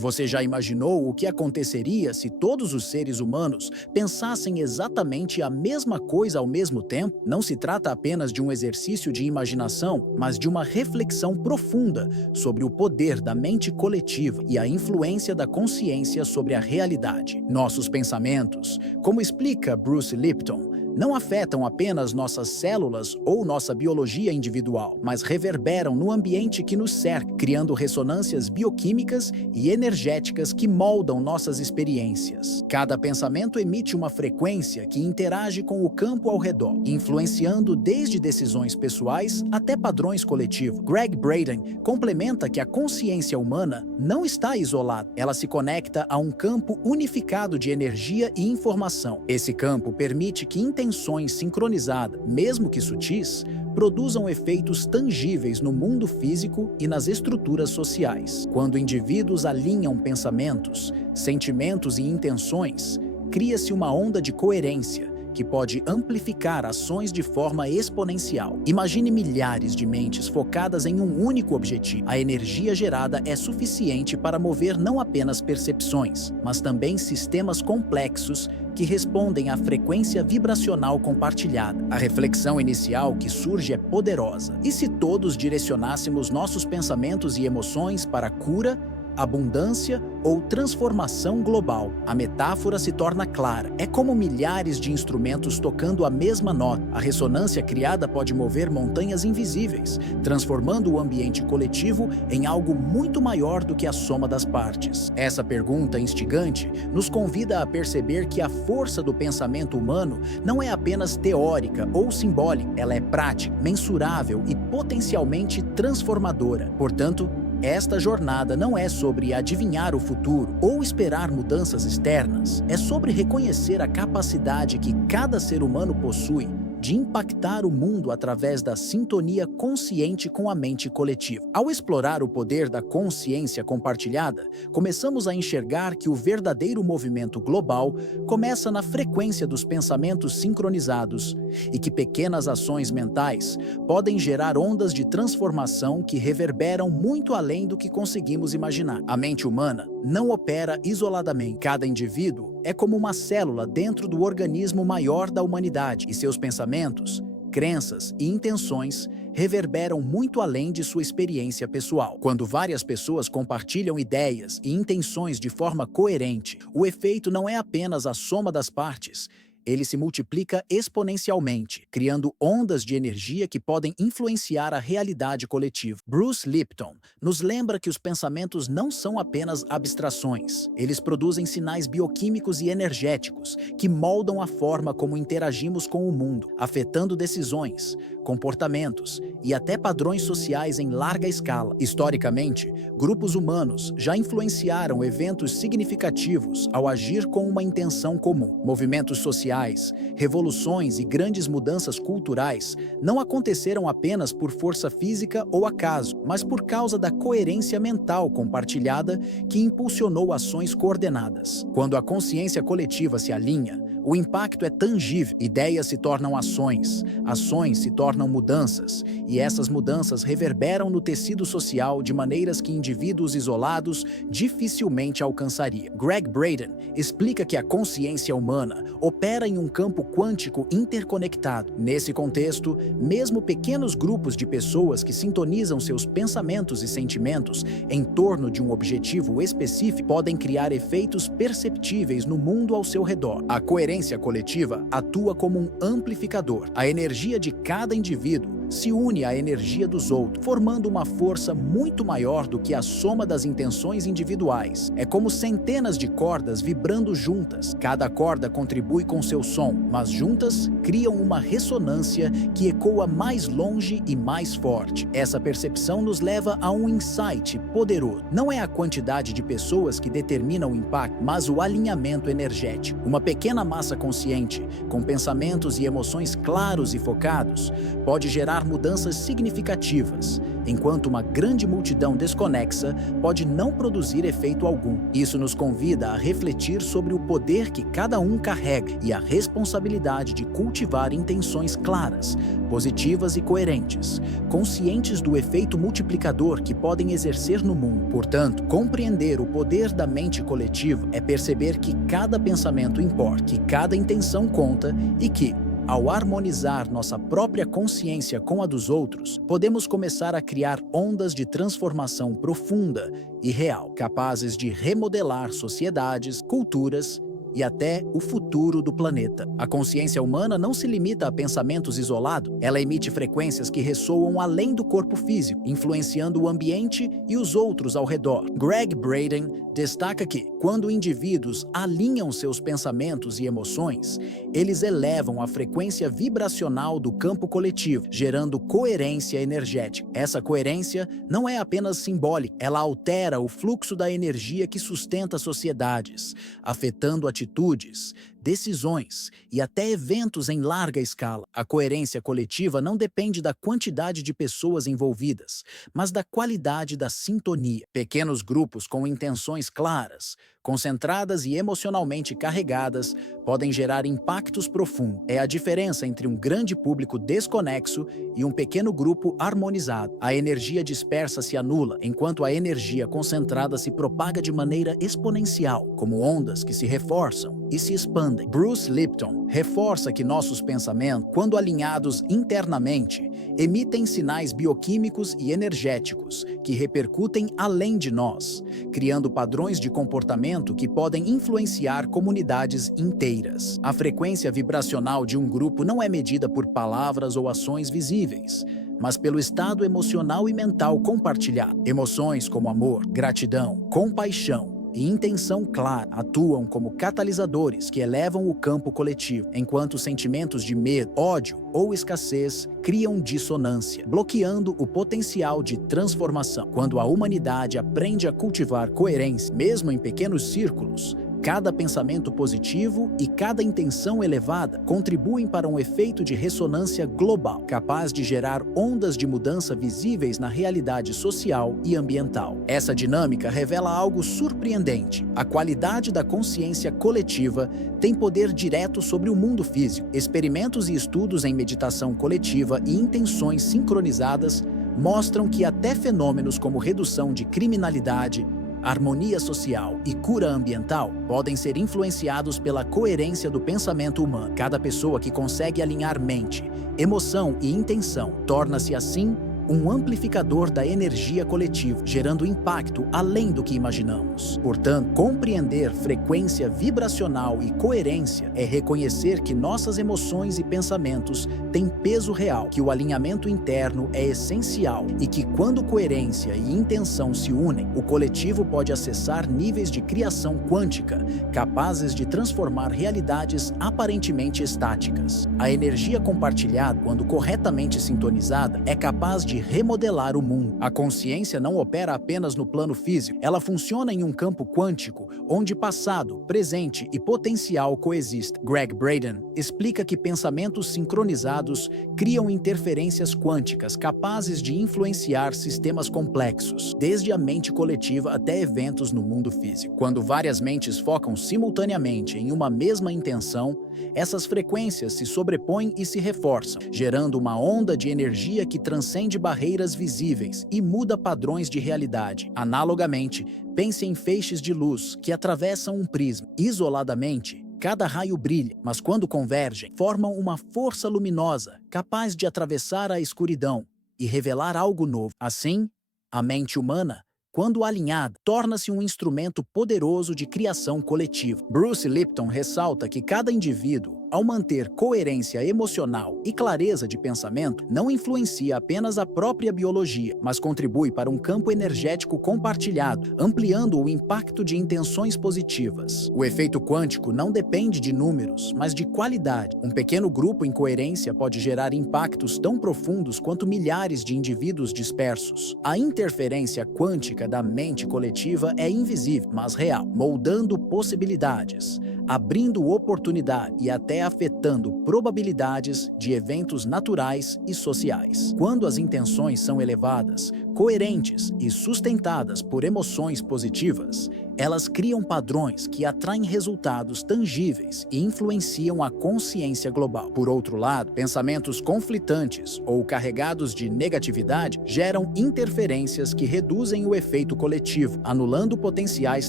Você já imaginou o que aconteceria se todos os seres humanos pensassem exatamente a mesma coisa ao mesmo tempo? Não se trata apenas de um exercício de imaginação, mas de uma reflexão profunda sobre o poder da mente coletiva e a influência da consciência sobre a realidade. Nossos pensamentos, como explica Bruce Lipton, não afetam apenas nossas células ou nossa biologia individual, mas reverberam no ambiente que nos cerca, criando ressonâncias bioquímicas e energéticas que moldam nossas experiências. Cada pensamento emite uma frequência que interage com o campo ao redor, influenciando desde decisões pessoais até padrões coletivos. Gregg Braden complementa que a consciência humana não está isolada, ela se conecta a um campo unificado de energia e informação. Esse campo permite que intenções sincronizadas, mesmo que sutis, produzam efeitos tangíveis no mundo físico e nas estruturas sociais. Quando indivíduos alinham pensamentos, sentimentos e intenções, cria-se uma onda de coerência que pode amplificar ações de forma exponencial. Imagine milhares de mentes focadas em um único objetivo. A energia gerada é suficiente para mover não apenas percepções, mas também sistemas complexos que respondem à frequência vibracional compartilhada. A reflexão inicial que surge é poderosa. E se todos direcionássemos nossos pensamentos e emoções para a cura, abundância ou transformação global? A metáfora se torna clara. É como milhares de instrumentos tocando a mesma nota. A ressonância criada pode mover montanhas invisíveis, transformando o ambiente coletivo em algo muito maior do que a soma das partes. Essa pergunta instigante nos convida a perceber que a força do pensamento humano não é apenas teórica ou simbólica, ela é prática, mensurável e potencialmente transformadora. Portanto, esta jornada não é sobre adivinhar o futuro ou esperar mudanças externas, é sobre reconhecer a capacidade que cada ser humano possui de impactar o mundo através da sintonia consciente com a mente coletiva. Ao explorar o poder da consciência compartilhada, começamos a enxergar que o verdadeiro movimento global começa na frequência dos pensamentos sincronizados e que pequenas ações mentais podem gerar ondas de transformação que reverberam muito além do que conseguimos imaginar. A mente humana não opera isoladamente. Cada indivíduo é como uma célula dentro do organismo maior da humanidade, e seus pensamentos, crenças e intenções reverberam muito além de sua experiência pessoal. Quando várias pessoas compartilham ideias e intenções de forma coerente, o efeito não é apenas a soma das partes, ele se multiplica exponencialmente, criando ondas de energia que podem influenciar a realidade coletiva. Bruce Lipton nos lembra que os pensamentos não são apenas abstrações. Eles produzem sinais bioquímicos e energéticos que moldam a forma como interagimos com o mundo, afetando decisões, comportamentos e até padrões sociais em larga escala. Historicamente, grupos humanos já influenciaram eventos significativos ao agir com uma intenção comum. Movimentos sociais, revoluções e grandes mudanças culturais não aconteceram apenas por força física ou acaso, mas por causa da coerência mental compartilhada que impulsionou ações coordenadas. Quando a consciência coletiva se alinha, o impacto é tangível. Ideias se tornam ações, ações se tornam mudanças, e essas mudanças reverberam no tecido social de maneiras que indivíduos isolados dificilmente alcançariam. Gregg Braden explica que a consciência humana opera em um campo quântico interconectado. Nesse contexto, mesmo pequenos grupos de pessoas que sintonizam seus pensamentos e sentimentos em torno de um objetivo específico podem criar efeitos perceptíveis no mundo ao seu redor. A coerência coletiva atua como um amplificador. A energia de cada indivíduo se une à energia dos outros, formando uma força muito maior do que a soma das intenções individuais. É como centenas de cordas vibrando juntas. Cada corda contribui com seu som, mas juntas criam uma ressonância que ecoa mais longe e mais forte. Essa percepção nos leva a um insight poderoso. Não é a quantidade de pessoas que determina o impacto, mas o alinhamento energético. Uma pequena massa consciente, com pensamentos e emoções claros e focados, pode gerar gerar mudanças significativas, enquanto uma grande multidão desconexa pode não produzir efeito algum. Isso nos convida a refletir sobre o poder que cada um carrega e a responsabilidade de cultivar intenções claras, positivas e coerentes, conscientes do efeito multiplicador que podem exercer no mundo. Portanto, compreender o poder da mente coletiva é perceber que cada pensamento importa, que cada intenção conta e que, ao harmonizar nossa própria consciência com a dos outros, podemos começar a criar ondas de transformação profunda e real, capazes de remodelar sociedades, culturas e até o futuro do planeta. A consciência humana não se limita a pensamentos isolados, ela emite frequências que ressoam além do corpo físico, influenciando o ambiente e os outros ao redor. Gregg Braden destaca que, quando indivíduos alinham seus pensamentos e emoções, eles elevam a frequência vibracional do campo coletivo, gerando coerência energética. Essa coerência não é apenas simbólica, ela altera o fluxo da energia que sustenta sociedades, afetando atitudes, decisões e até eventos em larga escala. A coerência coletiva não depende da quantidade de pessoas envolvidas, mas da qualidade da sintonia. Pequenos grupos com intenções claras, concentradas e emocionalmente carregadas, podem gerar impactos profundos. É a diferença entre um grande público desconexo e um pequeno grupo harmonizado. A energia dispersa se anula, enquanto a energia concentrada se propaga de maneira exponencial, como ondas que se reforçam e se expandem. Bruce Lipton reforça que nossos pensamentos, quando alinhados internamente, emitem sinais bioquímicos e energéticos que repercutem além de nós, criando padrões de comportamento que podem influenciar comunidades inteiras. A frequência vibracional de um grupo não é medida por palavras ou ações visíveis, mas pelo estado emocional e mental compartilhado. Emoções como amor, gratidão, compaixão e intenção clara atuam como catalisadores que elevam o campo coletivo, enquanto sentimentos de medo, ódio ou escassez criam dissonância, bloqueando o potencial de transformação. Quando a humanidade aprende a cultivar coerência, mesmo em pequenos círculos, cada pensamento positivo e cada intenção elevada contribuem para um efeito de ressonância global, capaz de gerar ondas de mudança visíveis na realidade social e ambiental. Essa dinâmica revela algo surpreendente. A qualidade da consciência coletiva tem poder direto sobre o mundo físico. Experimentos e estudos em meditação coletiva e intenções sincronizadas mostram que até fenômenos como redução de criminalidade, harmonia social e cura ambiental podem ser influenciados pela coerência do pensamento humano. Cada pessoa que consegue alinhar mente, emoção e intenção torna-se, assim, um amplificador da energia coletiva, gerando impacto além do que imaginamos. Portanto, compreender frequência vibracional e coerência é reconhecer que nossas emoções e pensamentos têm peso real, que o alinhamento interno é essencial e que, quando coerência e intenção se unem, o coletivo pode acessar níveis de criação quântica capazes de transformar realidades aparentemente estáticas. A energia compartilhada, quando corretamente sintonizada, é capaz de remodelar o mundo. A consciência não opera apenas no plano físico, ela funciona em um campo quântico, onde passado, presente e potencial coexistem. Gregg Braden explica que pensamentos sincronizados criam interferências quânticas capazes de influenciar sistemas complexos, desde a mente coletiva até eventos no mundo físico. Quando várias mentes focam simultaneamente em uma mesma intenção, essas frequências se sobrepõem e se reforçam, gerando uma onda de energia que transcende barreiras visíveis e muda padrões de realidade. Analogamente, pense em feixes de luz que atravessam um prisma. Isoladamente, cada raio brilha, mas quando convergem, formam uma força luminosa capaz de atravessar a escuridão e revelar algo novo. Assim, a mente humana, quando alinhada, torna-se um instrumento poderoso de criação coletiva. Bruce Lipton ressalta que cada indivíduo, ao manter coerência emocional e clareza de pensamento, não influencia apenas a própria biologia, mas contribui para um campo energético compartilhado, ampliando o impacto de intenções positivas. O efeito quântico não depende de números, mas de qualidade. Um pequeno grupo em coerência pode gerar impactos tão profundos quanto milhares de indivíduos dispersos. A interferência quântica da mente coletiva é invisível, mas real, moldando possibilidades, abrindo oportunidade e até é afetando probabilidades de eventos naturais e sociais. Quando as intenções são elevadas, coerentes e sustentadas por emoções positivas, elas criam padrões que atraem resultados tangíveis e influenciam a consciência global. Por outro lado, pensamentos conflitantes ou carregados de negatividade geram interferências que reduzem o efeito coletivo, anulando potenciais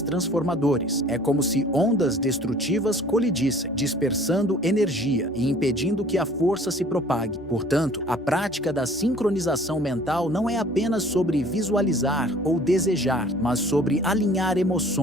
transformadores. É como se ondas destrutivas colidissem, dispersando energia e impedindo que a força se propague. Portanto, a prática da sincronização mental não é apenas sobre visualizar ou desejar, mas sobre alinhar emoções,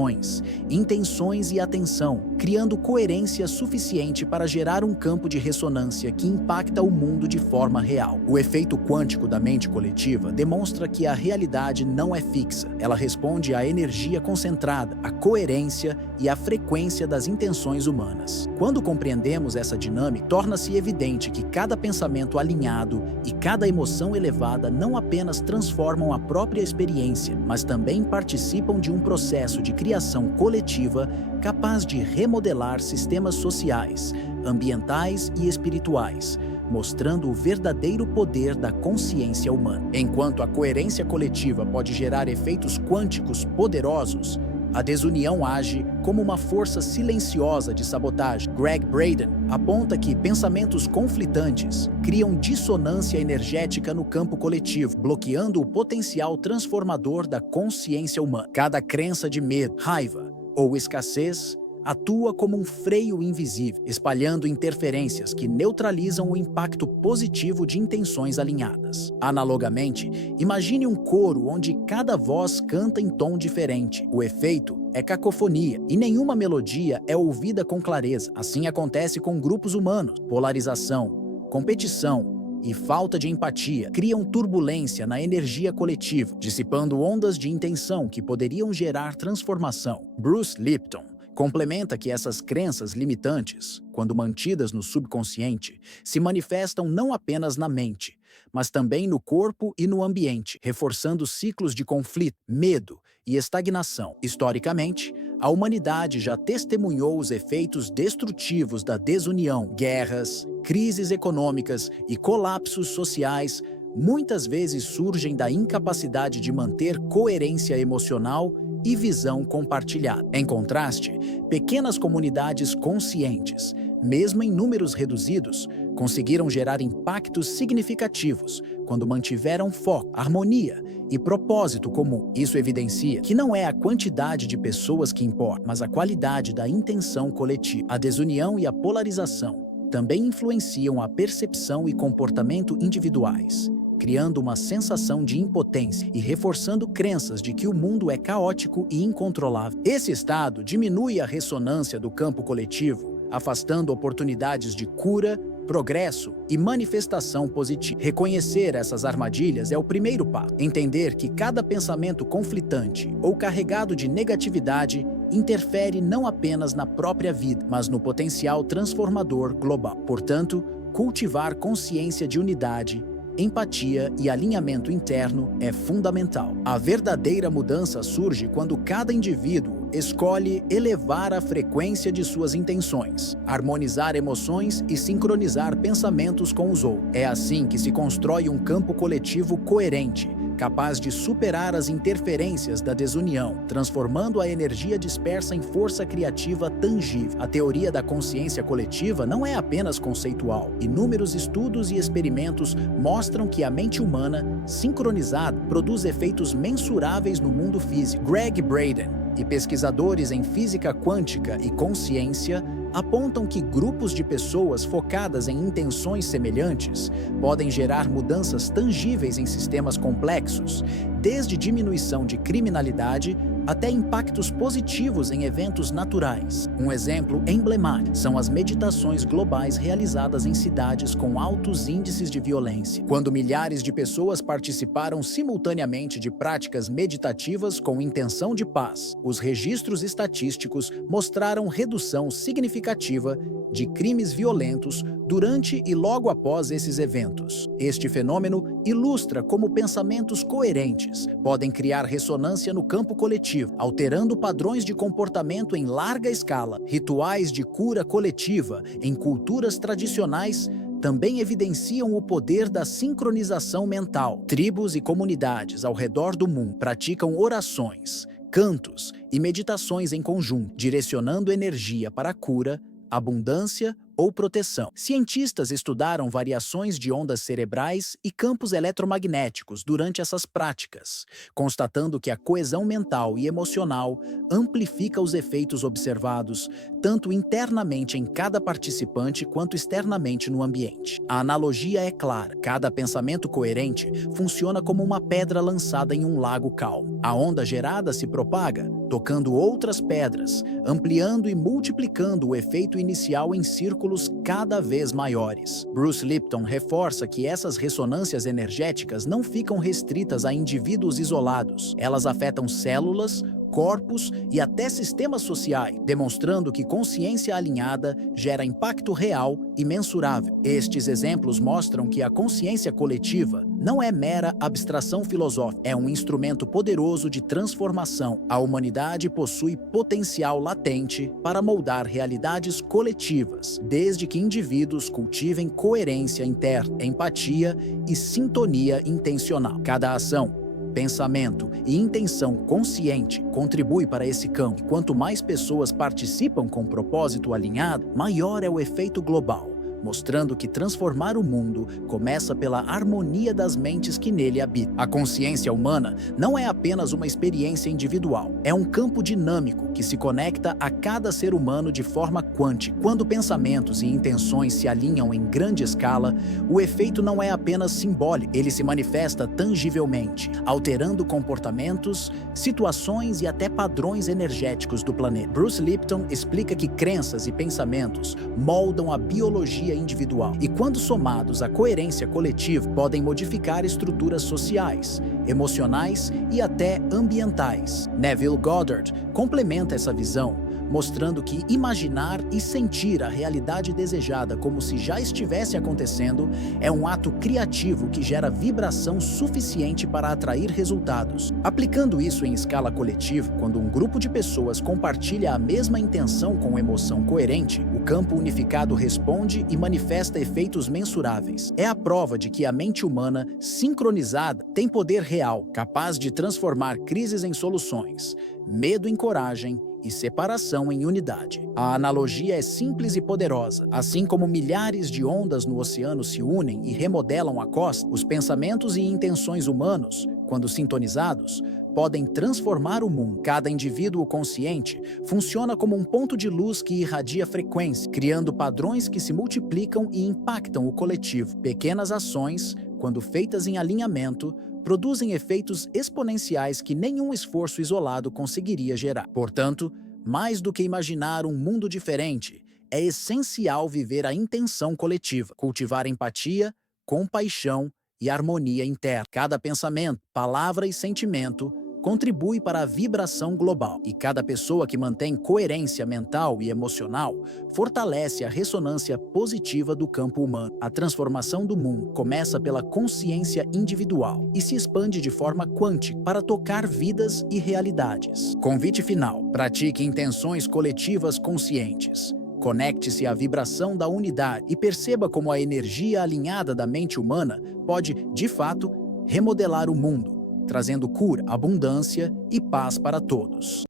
intenções e atenção, criando coerência suficiente para gerar um campo de ressonância que impacta o mundo de forma real. O efeito quântico da mente coletiva demonstra que a realidade não é fixa. Ela responde à energia concentrada, à coerência e à frequência das intenções humanas. Quando compreendemos essa dinâmica, torna-se evidente que cada pensamento alinhado e cada emoção elevada não apenas transformam a própria experiência, mas também participam de um processo de criação coletiva capaz de remodelar sistemas sociais, ambientais e espirituais, mostrando o verdadeiro poder da consciência humana. Enquanto a coerência coletiva pode gerar efeitos quânticos poderosos, a desunião age como uma força silenciosa de sabotagem. Gregg Braden aponta que pensamentos conflitantes criam dissonância energética no campo coletivo, bloqueando o potencial transformador da consciência humana. Cada crença de medo, raiva ou escassez atua como um freio invisível, espalhando interferências que neutralizam o impacto positivo de intenções alinhadas. Analogamente, imagine um coro onde cada voz canta em tom diferente. O efeito é cacofonia, e nenhuma melodia é ouvida com clareza. Assim acontece com grupos humanos. Polarização, competição e falta de empatia criam turbulência na energia coletiva, dissipando ondas de intenção que poderiam gerar transformação. Bruce Lipton complementa que essas crenças limitantes, quando mantidas no subconsciente, se manifestam não apenas na mente, mas também no corpo e no ambiente, reforçando ciclos de conflito, medo e estagnação. Historicamente, a humanidade já testemunhou os efeitos destrutivos da desunião, guerras, crises econômicas e colapsos sociais muitas vezes surgem da incapacidade de manter coerência emocional e visão compartilhada. Em contraste, pequenas comunidades conscientes, mesmo em números reduzidos, conseguiram gerar impactos significativos quando mantiveram foco, harmonia e propósito comum. Isso evidencia que não é a quantidade de pessoas que importa, mas a qualidade da intenção coletiva. A desunião e a polarização também influenciam a percepção e comportamento individuais, criando uma sensação de impotência e reforçando crenças de que o mundo é caótico e incontrolável. Esse estado diminui a ressonância do campo coletivo, afastando oportunidades de cura, progresso e manifestação positiva. Reconhecer essas armadilhas é o primeiro passo. Entender que cada pensamento conflitante ou carregado de negatividade interfere não apenas na própria vida, mas no potencial transformador global. Portanto, cultivar consciência de unidade, empatia e alinhamento interno é fundamental. A verdadeira mudança surge quando cada indivíduo escolhe elevar a frequência de suas intenções, harmonizar emoções e sincronizar pensamentos com os outros. É assim que se constrói um campo coletivo coerente, capaz de superar as interferências da desunião, transformando a energia dispersa em força criativa tangível. A teoria da consciência coletiva não é apenas conceitual. Inúmeros estudos e experimentos mostram que a mente humana, sincronizada, produz efeitos mensuráveis no mundo físico. Gregg Braden e pesquisadores em física quântica e consciência apontam que grupos de pessoas focadas em intenções semelhantes podem gerar mudanças tangíveis em sistemas complexos, desde diminuição de criminalidade até impactos positivos em eventos naturais. Um exemplo emblemático são as meditações globais realizadas em cidades com altos índices de violência, quando milhares de pessoas participaram simultaneamente de práticas meditativas com intenção de paz. Os registros estatísticos mostraram redução significativa de crimes violentos durante e logo após esses eventos. Este fenômeno ilustra como pensamentos coerentes mentes podem criar ressonância no campo coletivo, alterando padrões de comportamento em larga escala. Rituais de cura coletiva em culturas tradicionais também evidenciam o poder da sincronização mental. Tribos e comunidades ao redor do mundo praticam orações, cantos e meditações em conjunto, direcionando energia para a cura, abundância ou proteção. Cientistas estudaram variações de ondas cerebrais e campos eletromagnéticos durante essas práticas, constatando que a coesão mental e emocional amplifica os efeitos observados tanto internamente em cada participante quanto externamente no ambiente. A analogia é clara: cada pensamento coerente funciona como uma pedra lançada em um lago calmo. A onda gerada se propaga, tocando outras pedras, ampliando e multiplicando o efeito inicial em círculos cada vez maiores. Bruce Lipton reforça que essas ressonâncias energéticas não ficam restritas a indivíduos isolados. Elas afetam células, corpos e até sistemas sociais, demonstrando que consciência alinhada gera impacto real e mensurável. Estes exemplos mostram que a consciência coletiva não é mera abstração filosófica, é um instrumento poderoso de transformação. A humanidade possui potencial latente para moldar realidades coletivas, desde que indivíduos cultivem coerência interna, empatia e sintonia intencional. Cada ação, pensamento e intenção consciente contribui para esse campo. Quanto mais pessoas participam com propósito alinhado, maior é o efeito global, mostrando que transformar o mundo começa pela harmonia das mentes que nele habitam. A consciência humana não é apenas uma experiência individual, é um campo dinâmico que se conecta a cada ser humano de forma quântica. Quando pensamentos e intenções se alinham em grande escala, o efeito não é apenas simbólico, ele se manifesta tangivelmente, alterando comportamentos, situações e até padrões energéticos do planeta. Bruce Lipton explica que crenças e pensamentos moldam a biologia individual e, quando somados à coerência coletiva, podem modificar estruturas sociais, emocionais e até ambientais. Neville Goddard complementa essa visão, mostrando que imaginar e sentir a realidade desejada como se já estivesse acontecendo é um ato criativo que gera vibração suficiente para atrair resultados. Aplicando isso em escala coletiva, quando um grupo de pessoas compartilha a mesma intenção com emoção coerente, o campo unificado responde e manifesta efeitos mensuráveis. É a prova de que a mente humana sincronizada tem poder real, capaz de transformar crises em soluções, medo em coragem e separação em unidade. A analogia é simples e poderosa. Assim como milhares de ondas no oceano se unem e remodelam a costa, os pensamentos e intenções humanos, quando sintonizados, podem transformar o mundo. Cada indivíduo consciente funciona como um ponto de luz que irradia frequência, criando padrões que se multiplicam e impactam o coletivo. Pequenas ações, quando feitas em alinhamento, produzem efeitos exponenciais que nenhum esforço isolado conseguiria gerar. Portanto, mais do que imaginar um mundo diferente, é essencial viver a intenção coletiva, cultivar empatia, compaixão e harmonia interna. Cada pensamento, palavra e sentimento contribui para a vibração global, e cada pessoa que mantém coerência mental e emocional fortalece a ressonância positiva do campo humano. A transformação do mundo começa pela consciência individual e se expande de forma quântica para tocar vidas e realidades. Convite final: pratique intenções coletivas conscientes. Conecte-se à vibração da unidade e perceba como a energia alinhada da mente humana pode, de fato, remodelar o mundo, trazendo cura, abundância e paz para todos.